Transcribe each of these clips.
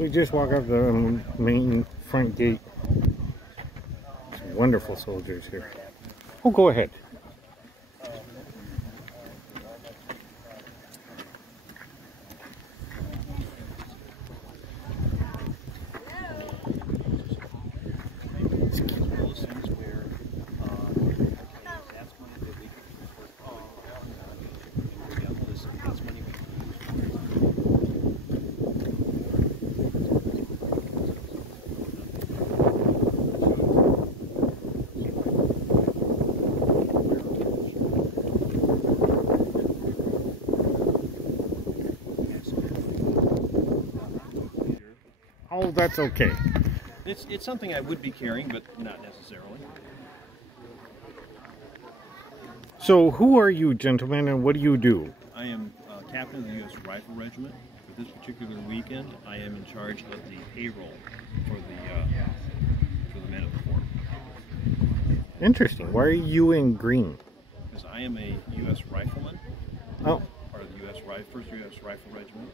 We just walk out the main front gate. Some wonderful soldiers here. Oh, go ahead. Oh, that's okay. It's something I would be carrying, but not necessarily. So, who are you, gentlemen, and what do you do? I am captain of the U.S. Rifle Regiment. For this particular weekend, I am in charge of the payroll for the men of the fort. Interesting. Why are you in green? Because I am a U.S. rifleman. Oh. Part of the first U.S. Rifle Regiment.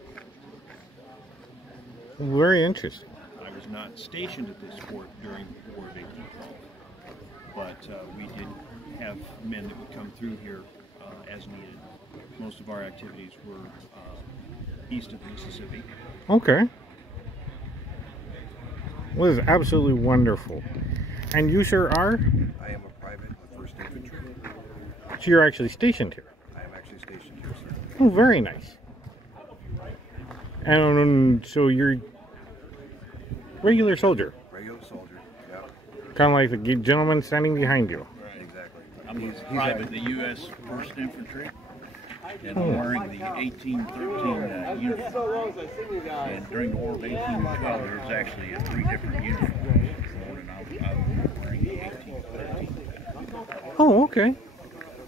Very interesting. I was not stationed at this fort during the War of 1812, but we did have men that would come through here as needed. Most of our activities were east of the Mississippi. Okay. Well, this is absolutely wonderful. And you, sir, are? I am a private with 1st Infantry. So you're actually stationed here? I am actually stationed here, sir. Oh, very nice. And so you're regular soldier? Regular soldier, yeah. Kind of like the gentleman standing behind you. Right. Exactly. I'm private, the U.S. 1st Infantry, and I'm wearing the 1813 uniform. And during the War of 1812, there was actually 3 different uniforms. And I'm wearing the 1813. Oh, okay.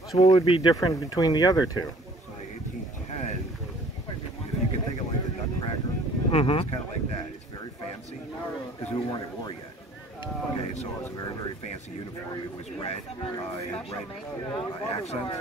So what would be different between the other two? So the 1810, if you can think of like the Nutcracker, it's kind of like that. It's very fancy because we weren't at war yet. Okay, so it's a very, very fancy uniform. It was red, it had red accents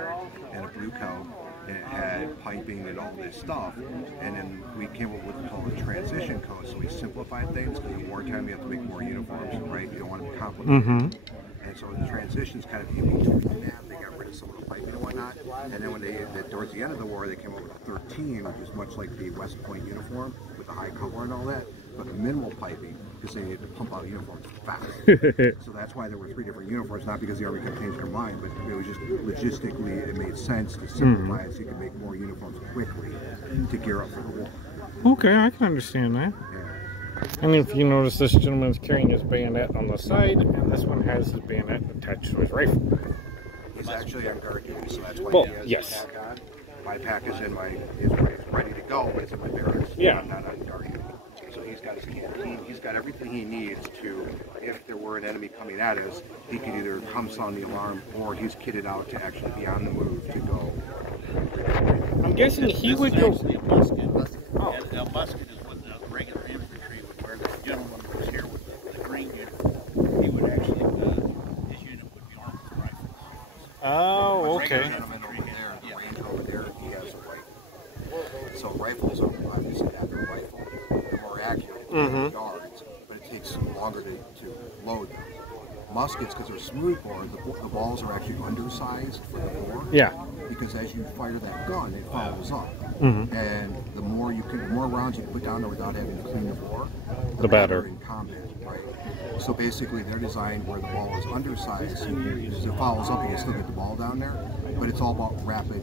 and a blue coat, and it had piping and all this stuff. And then we came up with what's called a transition code, so we simplified things because in wartime you have to make more uniforms, right? You don't want to be complicated. And so the transitions kind of in between that, they got rid of some of the piping and whatnot. And then when towards the end of the war, they came up with 13, which is much like the West Point uniform with the high collar and all that, but minimal piping because they needed to pump out uniforms fast. So that's why there were 3 different uniforms, not because the Army kept changing their mind, but it was just logistically, it made sense to simplify it so you could make more uniforms quickly to gear up for the war. Okay, I can understand that. And if you notice, this gentleman's carrying his bayonet on the side, and this one has his bayonet attached to his rifle. He's actually on guard duty, so that's why he has his pack on. My pack is in is ready to go, but it's in my barracks. Yeah. I'm not on guard duty. So he's got his canteen, he's got everything he needs to, if there were an enemy coming at us, he could either come sound the alarm, or he's kitted out to actually be on the move to go. I'm guessing he would go... Actually a musket. Oh. And a musket is what the regular infantry would wear. The gentleman who was here with the green uniform, he would actually, his unit would be armed with rifles. Oh, okay. The gentleman over there, the range over there, he has a rifle. So rifles are obviously not their rifle. They're more accurate than yards, but it takes longer to load them. Muskets, because they're smooth bore, the balls are actually undersized for the bore. Yeah. Because as you fire that gun, it follows up. And the more rounds you can put down there without having to clean the bore, the better in combat, right? So basically, they're designed where the ball is undersized, so as it follows up, you can still get the ball down there, but it's all about rapid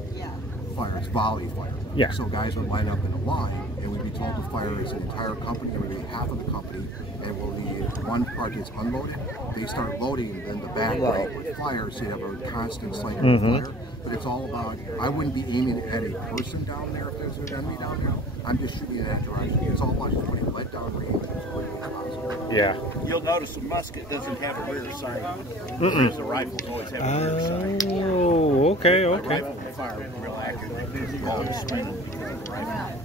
fire. It's volley fire. Yeah. So guys would line up in a line, and we'd be told to fire as an entire company, or maybe half of the company, and when the one part gets unloaded, they start loading, then the back would fire, so you have a constant cycle of fire. But it's all about, I wouldn't be aiming at a person down there if there's an enemy down there. I'm just shooting in that direction. It's all about just putting lead down range as quickly as possible. Yeah. You'll notice a musket doesn't have a rear sight. Whereas the rifles always have a rear sight. Oh, okay, okay. The rifle will fire real accurately.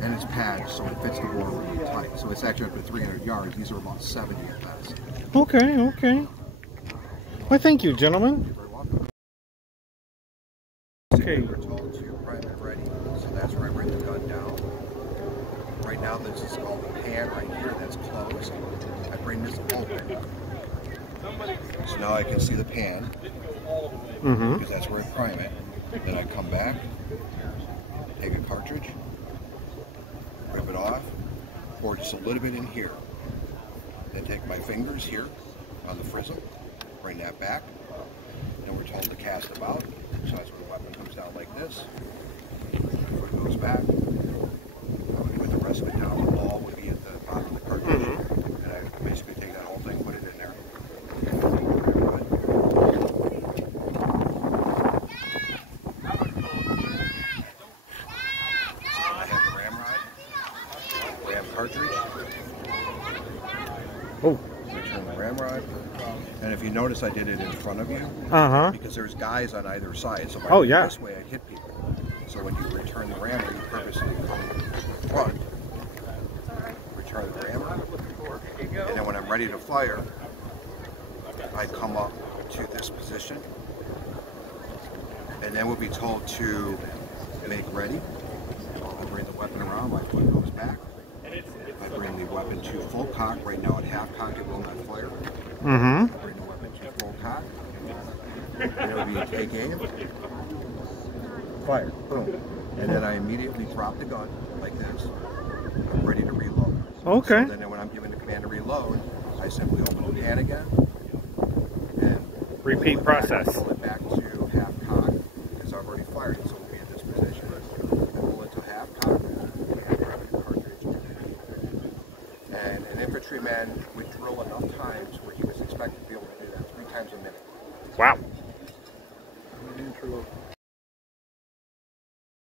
And it's padded, so it fits the bore really tight. So it's actually up to 300 yards. These are about 70 at best. Okay, okay. Well, thank you, gentlemen. You're very welcome. Okay. We're told to private ready, so that's where I bring the gun down. right now this is called the pan right here that's closed. I bring this open. So now I can see the pan, because that's where I prime it. Then I come back, take a cartridge, rip it off, pour just a little bit in here. Then take my fingers here on the frizzle, bring that back. Then we're told to cast about. So that's when the weapon comes down like this. Before it goes back, I would put the rest of it down. The ball would be at the bottom of the cartridge. And I basically take that whole thing, put it in there. Cartridge. Oh. Return the ramrod. And if you notice, I did it in front of you. Because there's guys on either side. So if I do this way, I hit people. So when you return the ramrod, you purposely go front. Return the ramrod. And then when I'm ready to fire, I come up to this position. And then we'll be told to make ready. I bring the weapon around, my foot goes back. I bring the weapon to full cock. Right now at half cock, it will not fire. I bring the weapon to full cock. There will be a take aim. Fire. Boom. And then I immediately drop the gun like this. I'm ready to reload. Okay. So then when I'm given the command to reload, I simply open the pan again. And repeat process. Pull it back to half cock because I've already fired it. So we'll be in this position. Pull it to half cock. And an infantryman would drill enough times where he was expected to be able to do that 3 times a minute. Wow.